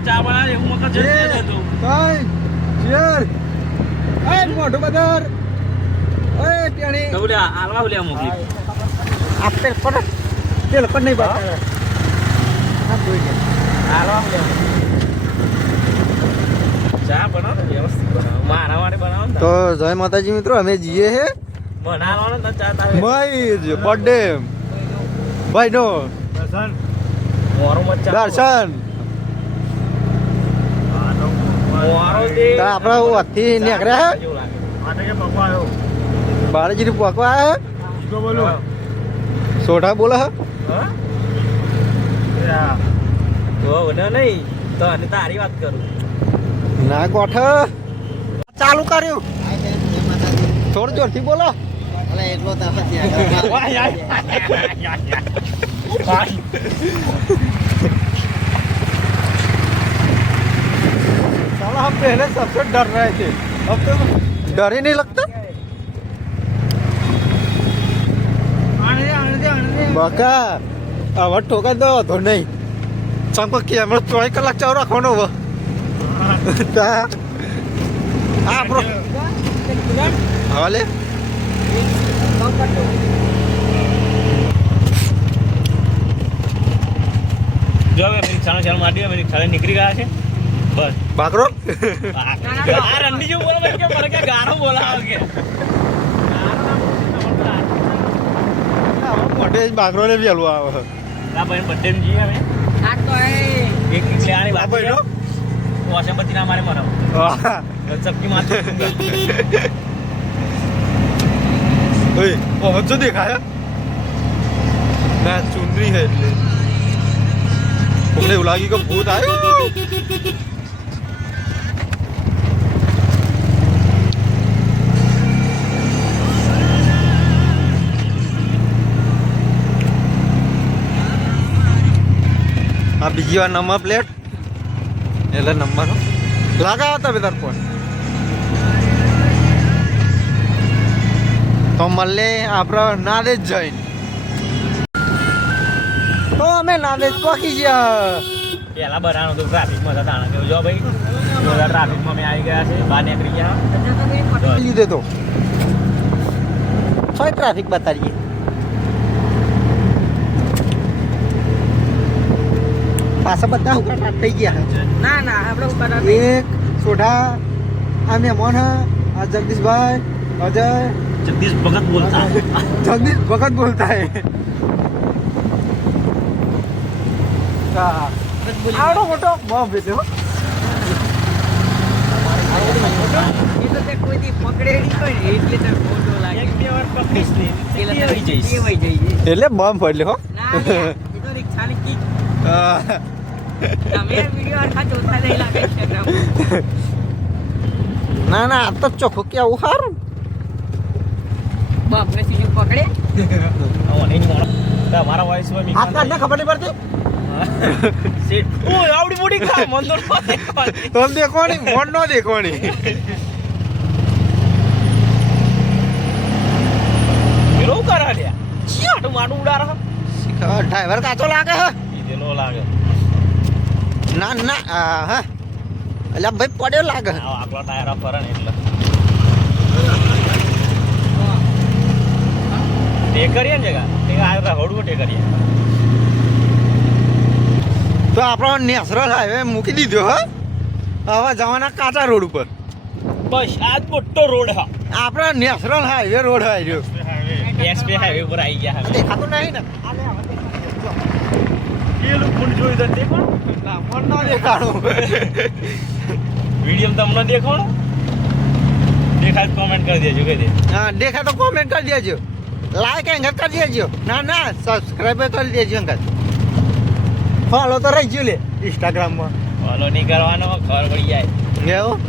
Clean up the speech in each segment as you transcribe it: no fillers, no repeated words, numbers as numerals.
ચા બનાવે એવું મગજ જશે તો કઈ ચેર એ મોઢું બદર એ ટેણી તો લે આલવા લે મોકલી આપતે પણ તેલ પણ નહીં બતાવે આ જોઈ લે આલવા લે ચા બનાવો વ્યવસ્થિત બનાવો મારા માટે બનાવો ને તો જય માતાજી મિત્રો અમે જઈએ હે બનાવવાનો તો ચા તારે મય બર્થડે ભાઈ નો દર્શન મોરો મત ચા દર્શન મોરો દે આપણા વાથી નીકળ્યા હે આટે કે પપ્પા આવ્યો બાળાજી પકવા હે તો બોલો સોઢા બોલે હે હા યા તો વને નહીં તો અને તારી વાત કરું ના ગોઠ ચાલુ કર્યું થોડું જોરથી બોલો साला हम पहले सबसे डर रहे थे अब तो डर ही नहीं लगता बका अब ठोका दो तो नहीं चमक किया मैं 24 कलाक चाव रखो वो हाँ ब्रो हवाले જો હવે રિક્ષાનો ચાલ મારી હવે રિક્ષા નીકળી ગયા છે બસ बाकरो આ રંડી જો બોલે કે મને કે ગારો બોલાવ કે મોટે बाकरो ने भी हलवा आवे ના ભાઈ બર્થડે માં જઈએ અમે આ તો એક લેવાની વાત ભાઈ નો વોશમબત્તી ના મારે મરાવ ચપકી માથે ओए बहुत जो देखा है ना चुनरी है એટલે तुमने उलागी का भूत आए આ બીજી વાર નંબર પ્લેટ એટલે નંબર લગાવો તમે તાર ફોન તો મળે આપણે નાદેજ જઈને તો અમે નાદેજ પહોંચી ગયા પેલા બનાવવાનું હતું ટ્રાફિકમાં હતા તાણા કે જો ભાઈ ટ્રાફિકમાં અમે આવી ગયા છે બહાર નીકળી ગયા લીધે તો સોય ટ્રાફિક બતાડીએ પાછા બધા ઉપર થઈ ગયા ના ના આપણે ઉપર એક સોઢા આ મહેમાન આ જગદીશભાઈ અજય जगदीश भगत बोलता है जगदीश भगत बोलता है आवड़ो मोटो बम बेटे हो ये तो ते कोई दी पकड़े नहीं कोई એટલે તો ફોટો લાગે એક બે વાર પકડીશ ને એટલે થઈ જઈશ એ વઈ જઈએ એટલે બમ ફોડલે હો ના એ તો રિક્ષાની કી તમે વિડિયો આખા જોતા નહીં લાગે ઇન્સ્ટાગ્રામ ના ના આ તો ચોખ્ખું કેવું સારું બાપ ને સીધું પકડે ઓને ની મોળો તમારા વોઇસ માં હાથ કાઢને ખબર નહીં પડતી સીટ ઓય આવડી મોટી ખા મંદોર પાસે તો દેખોણી મોડ નો દેખોણી હીરો કરા લ્યા આટું માડું ઉડા રહા ડ્રાઈવર કાચો લાગે હે ઈદેલો લાગે ના ના હા એટલે ભાઈ પડ્યો લાગે આ આગલો ટાયર ફરે ને એટલે તે કરીએ ને જગા તે આ હળવું તે કરીએ તો આપણો નેશનલ હાઈવે મૂકી દીધો હો હવે જવાના કાચા રોડ ઉપર બસ આજ મોટો રોડ હા આપણો નેશનલ હાઈવે રોડ આવ્યો એસપી હાઈવે પર આવી ગયા હવે દેખાતું નહીં ને એ લોકો ફોન જોઈ દે દેખો ના ફોન ન દેખાડું વિડિયો તમને દેખો દેખાય કોમેન્ટ કરી દેજો કહી દે હા દેખા તો કોમેન્ટ કરી દેજો લાઈક એંગર કરી દેજો ના ના સબસ્ક્રાઇબ કરી દેજો એંગર ફોલો તો રહી ગયું લે ઇન્સ્ટાગ્રામમાં ફોલો નહીં કરવાનો ઘર વળી જાય એવું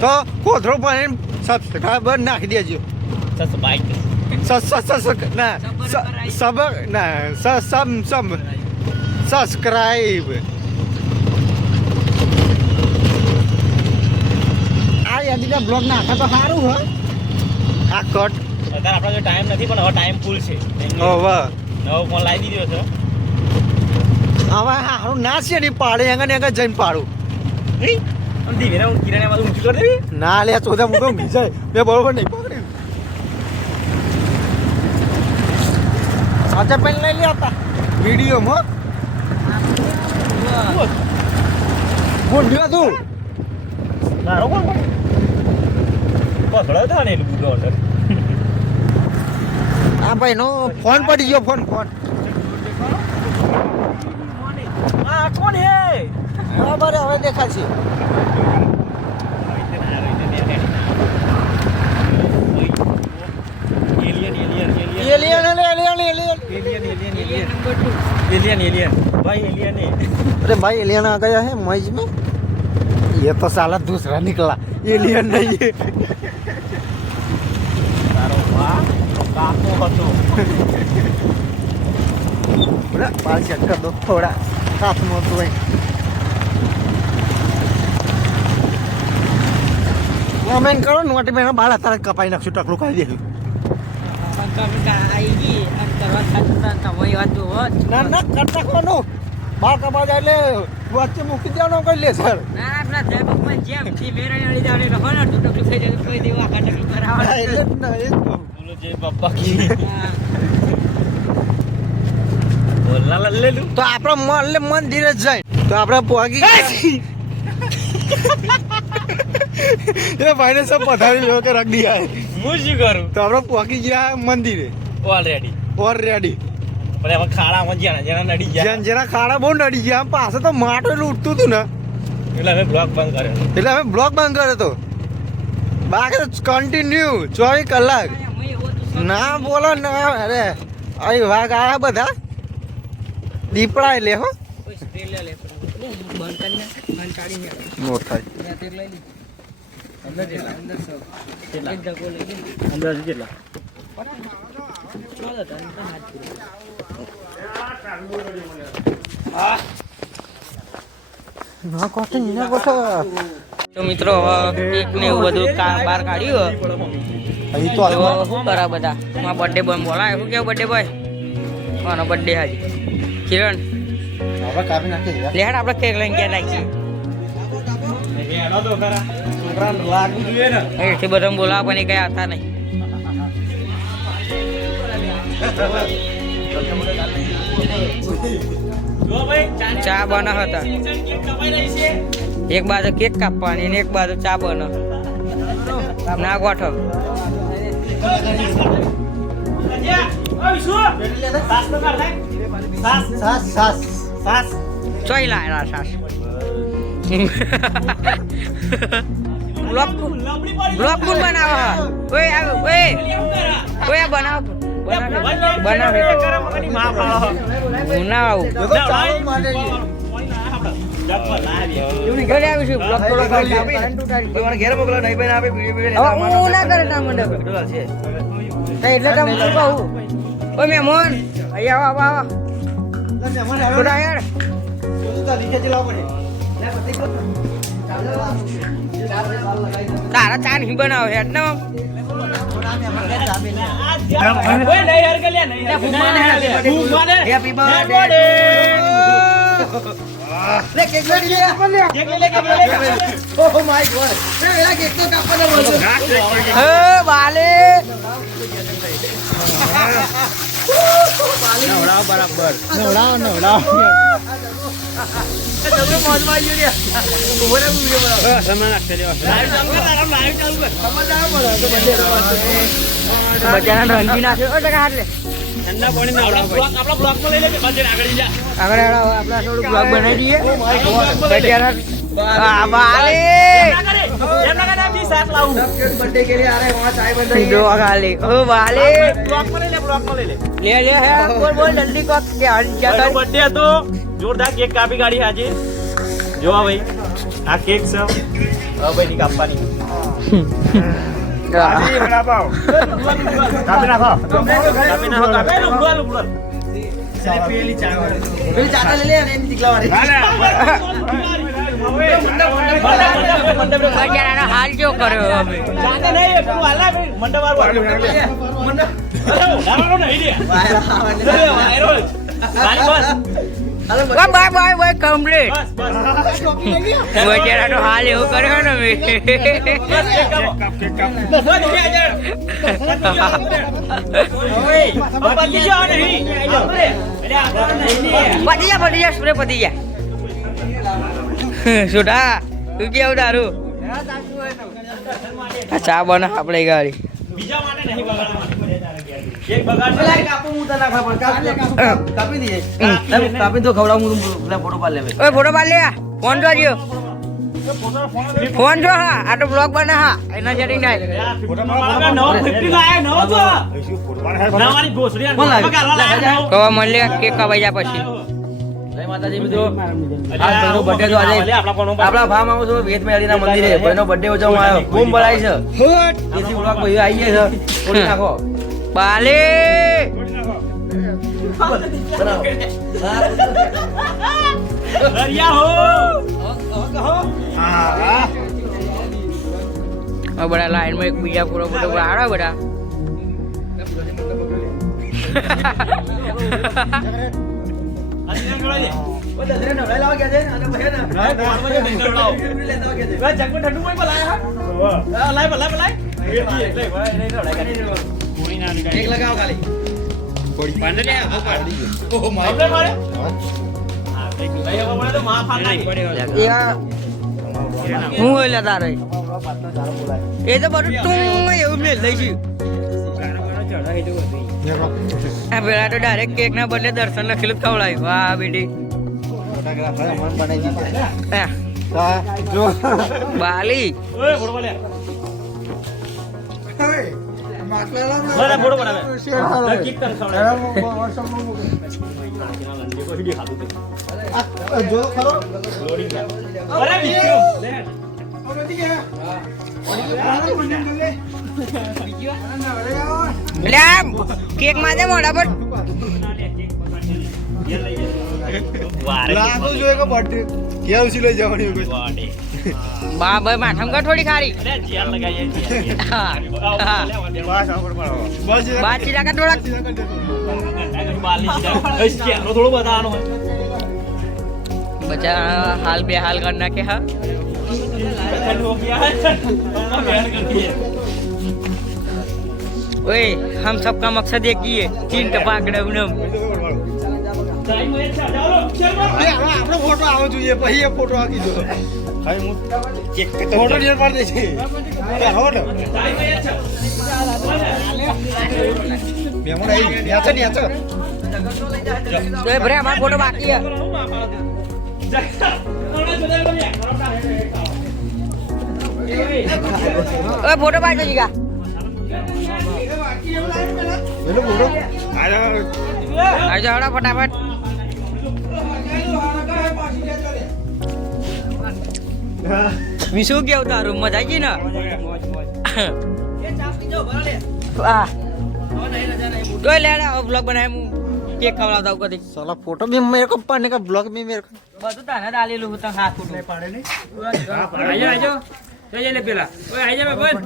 તો કોથરો પણ સબસ્ક્રાઇબર નાખી દેજો સસ બાઈક ના સબ ના સબ સબસ્ક્રાઇબ આ યાદીના બ્લોગ નાખા તો સારું હો આ કટ અત્યારે આપણો જો ટાઈમ નથી પણ હવે ટાઈમ ફૂલ છે ઓ વાહ નવો ફોન લાવી દીધો છે હવે હારું ના છે ને પાડે એંગા ને એંગા જઈને પાડું આમ ધીમે હું કિરણ બાજુ ઊંચું કરી દેવી ના લે ચોદા હું તો જાય મેં બરોબર નહીં પકડ્યું સાચા પેન લઈ લે હતા વિડીયોમાં બોલ લ્યો તું મારો કોણ પકડો था ને એટલું બધું ઓર્ડર આ ભાઈ નો ફોન પડી ગયો ફોન આ કોણ હે બરાબર હવે દેખાશે अरे भाई एलियन आ गया है मैच में ये तो साला दूसरा निकला एलियन नहीं है बाल चेक कर दो थोड़ा हाथ में तो कमेंट करो नोट में बाल आता कपाई नाखशु टकलू खाई देखी ના ના કરતા કોનો બાર કપા જાય એટલે વચ્ચે મૂકી દેવાનો કઈ લે સર બોલો જય બાપા કી બોલના લલ્લે લુ તો આપણે મંદિર જ જાય તો આપણે પોગી એ ભાઈને સબ પથારી લો કે રખ દિયા હું શું કરું તો આપણે પોગી ગયા મંદિરે ઓલરેડી ઓલરેડી પણ એમાં ખાડામાં જેના નડી ગયા જેના ખાડા બહુ નડી ગયા આમ પાસે તો માટો લૂટતું હતું ને એટલે અમે બ્લોક બંધ કર્યો એટલે અમે બ્લોક બંધ કર્યો તો બાકી તો કન્ટિન્યુ 24 કલાક ના બોલો ના અરે અહીં વાઘ આયા બધા દીપડા લે હો મોટા અંદર કેટલા ના કોઠે ના કોઠે તો મિત્રો કેક ને એવું બધું બહાર કાઢ્યું અહીં તો તો શું કરા બધા મારા બર્થડે બોય બોલાય શું કેવું બર્થડે બોય કોનો બર્થડે હાજી કિરણ હવે કાપી નાખી લેહાડ આપણે કેક લઈને ગયા રાખીએ એનો તો ખરા છોકરાને લાગવું જોઈએ ને એથી બધા બોલાવા પણ એ કઈ આવતા નહીં જો ભાઈ ચા બના હતા એક બાજુ કેક કાપવાની ને એક બાજુ ચા બનો ના ગોઠવ સાસ ચોઈ લાયરા સાસ બ્લોક કોણ બનાવે ઓય આવ ઓય બનાવ બનાવ બનાવ ઘરે આવીશું બ્લોક થોડો ઘેર મોકલો નહીં બેન આપે વિડિયો હું ના કરે ના મંડપ એટલે તો હું કહું ઓય મેમોન અહીંયા આવો આવો થોડા યાર તારા ચા નહીં બનાવ હેડ ને હેપી બર્થડે વાલે બરાબર બચારા રંગી નાખ્યો ઠંડા પાણી આપણા બ્લોક માં લઈ લે આગળ જા આગળ આપણા થોડું બ્લોક બનાવી દઈએ બચારા વાલે એમ ના કરે આપી સાથ લાવું બર્થડે કે लिए आ रहे वहां चाय बन रही है दो गाली ओ वाले બ્લોક માં લઈ લે લે હે બોલ જલ્દી કો કે હાલ क्या બર્થડે હતો જોરદાર કેક કાપી કાઢી આજે જો ભાઈ આ કેક છે હવે ભાઈ ની કાપવાની કાપી નાખો કાપી નાખો પેલી ચાટા લઈ લે અને એની દીકલા વાળી હાલ જો કર્યો અમે ચાટા નહીં પેલું હાલા મંડપ વાળું મંડપ નહીં દે વાયરો વાયરો બાય બાય બાય કમ્પ્લીટ બસ બસ બચારા તો હાલ એવું કર્યો ને મેં પતી જા સ્પ્રે પતી જા સુડા તું કેવું તારું આ ચા બને આપણે ગાડી બીજા માટે નહીં બગાડવા એક બગાડ કાપી દો ખવડાવું હું ફોટો પાડ લેવે ઓય ફોટો પાડ લે ફોન જોજો ફોન જો હા આ તો બ્લોગ બને હા એના સેટિંગ થાય કવા મળે કેક કવાઈ જા પછી જય માતાજી મિત્રો આ ભાઈનો બર્થડે તો આજે આપણા ફાર્મ હાઉસ વેદ મેળીના મંદિરે ભાઈનો બર્થડે ઉજવવામાં આવ્યો બૂમ ભરાય છે એથી બ્લોગ ભાઈઓ આવી ગયા છે ઓડી નાખો બાલે બધા લાઈન માં એક બીજા પૂરો ફોટો આડા બધા એક લગાવો ખાલી હું હોય તારે એ તો બધું તું એવું મેં લઈશું આ પેલા તો ડાયરેક્ટ કેક ના બદલે દર્શન લખેલું ખવડાવ્યું વાહ બેટી બાલી કેક માં મોડા પર બા ભાઈ માથામ કા થોડી ખારી બાચી રાખા થોડાક થોડું બતાવવાનું બચ્ચા હાલ બે હાલ કર નાખે હા ओए हम सबका मकसद एक ही है चीन का पाकड़ा उनम આપણો ફોટો આવો જોઈએ પછી એ ફોટો આકી દો ફોટો ને પાડ દે છે મેમણ આવી ન્યાચો ન્યાચો तो भरे हमारा फोटो बाकी है ओए फोटो बाकी दीजिएगा એનો ફોટો आ जाओ फटाफट विशु क्या उतारू मजा आई ना तो ले रहा ब्लॉग बनाए केक खवડાવતા હું કદી साला फोटो भी मेरे को पाने का ब्लॉग भी मेरे को બધું તાને ડાલેલું હું તને હાથ ફૂટું પાડે નહીં આજો જોઈ લે પેલા ઓય આઈ જા બોલ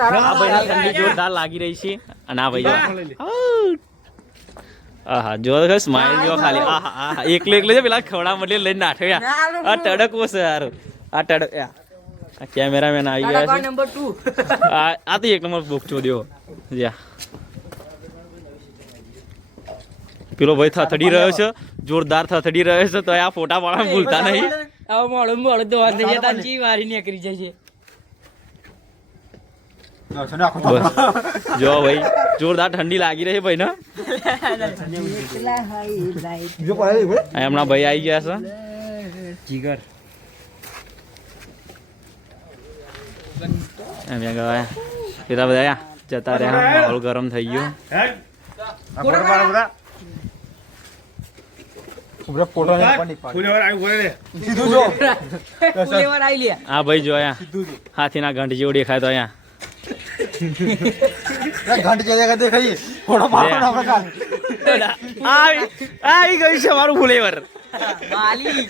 આ ભાઈ ઠંડી જોરદાર લાગી રહી છે અને આ ભાઈ આહા જો સ્માઈલ જો ખાલી આહા આહા એકલો છે પેલા ખવડા માટે લઈને નાઠો યાર આ ટડકો છે યાર આ ટડક આ કેમેરામેન આવી ગયા છે નંબર 2 આ તો એક નંબર બુક ચોદ્યો જા પેલો ભાઈ થથડી રહ્યો છે જોરદાર થથડી રહ્યો છે તો આ ફોટા પાડવા ભૂલતા નહીં આવ મોળું તો વાંધે છે તાંજી વારી નીકળી જાય છે બસ જો ભાઈ જોરદાર ઠંડી લાગી રહી ભાઈ ને જો પાડે ભાઈ હમણાં ભાઈ આવી ગયા છે જીગર એમ ગયા પેલા બધા જતા રહ્યા માહોલ ગરમ થઈ ગયો ફોટો ને પાણી સીધું જો ફુલેવર આઈ લે હા ભાઈ જો અહીંયા હાથીના ઘંટ જેવું દેખાય તો અહીંયા ઘંટ કે જગ્યા દેખાઈ ફોટો પાડવાનો આપણે આવી ગયું છે મારું ફુલેવર બાલી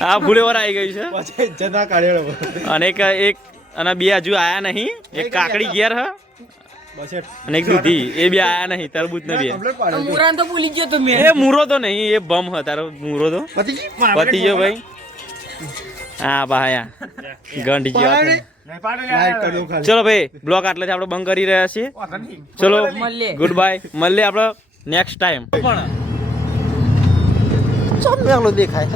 હા ફુલેવર આવી ગયું છે પછી જના કાઢ્યો અને એક અને બે હજુ આયા નહીં એક કાકડી ઘેર હ અને એક દૂધી એ બે આયા નહીં તરબૂચ ને બે મુરાન તો ભૂલી ગયો તો મેં એ મૂરો તો નહીં એ બમ હ તારો મૂરો તો પતી ગયો ભાઈ હા ભાયા ગંઢ ગયો ચલો ભાઈ બ્લોગ આટલે આપણે બંધ કરી રહ્યા છીએ ચલો ગુડ બાય મળીએ આપણે નેક્સ્ટ ટાઈમ ચાલો દેખાય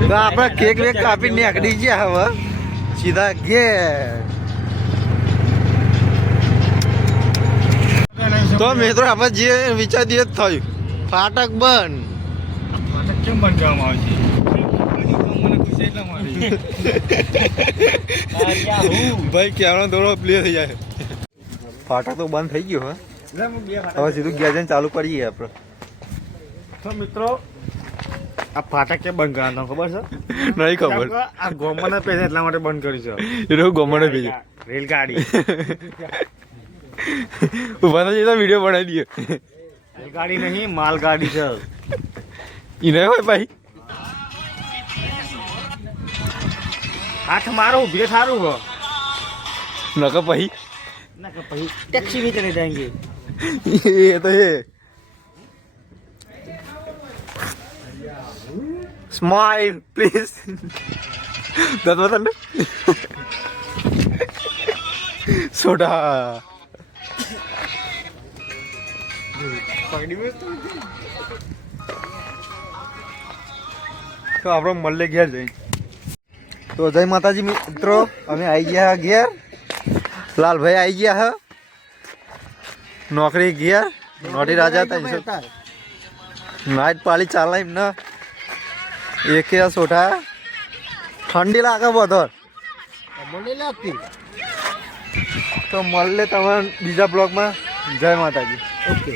તો આપણે કેક વેક કાપી નીકળી ગયા હવે સીધા ઘેર તો મિત્રો આપણે જે વિચારીએ થયું ફાટક બંધ કેમ બંધ કરવામાં આવે છે ભાઈ ક્યાંનો દોડો પ્લે થઈ જાય ફાટક તો બંધ થઈ ગયો હવે સીધું ગેસ ચાલુ કરીએ આપણે તો મિત્રો આ ફાટક કેમ બંધ કરવાના ખબર છે નહીં ખબર આ ગોમના પૈસા એટલા માટે બંધ કરી છે એ ગમણ ભેજો રેલગાડી ઉભા થઈ જતા વિડીયો બનાવી દઈએ રેલગાડી નહીં માલગાડી છે ઈ નહીં હોય ભાઈ હાથ મારો ઉભી સારું હો નકો ભાઈ ના કે પછી ટેક્સી भी चले जाएंगे એ તો હે સ્માઈલ પ્લીઝ દત બતન સોડા તો આપણે મળે ઘેર જઈ તો જય માતાજી મિત્રો અમે આવી ગયા ઘેર લાલભાઈ આવી ગયા હ નોકરી ગયા નોટી રાજા હતા નાઈટ પાળી ચાલે એમ ને એક સોઠા ઠંડી લાગે બધો તો મળે તમારા બીજા બ્લોગમાં જય માતાજી ઓકે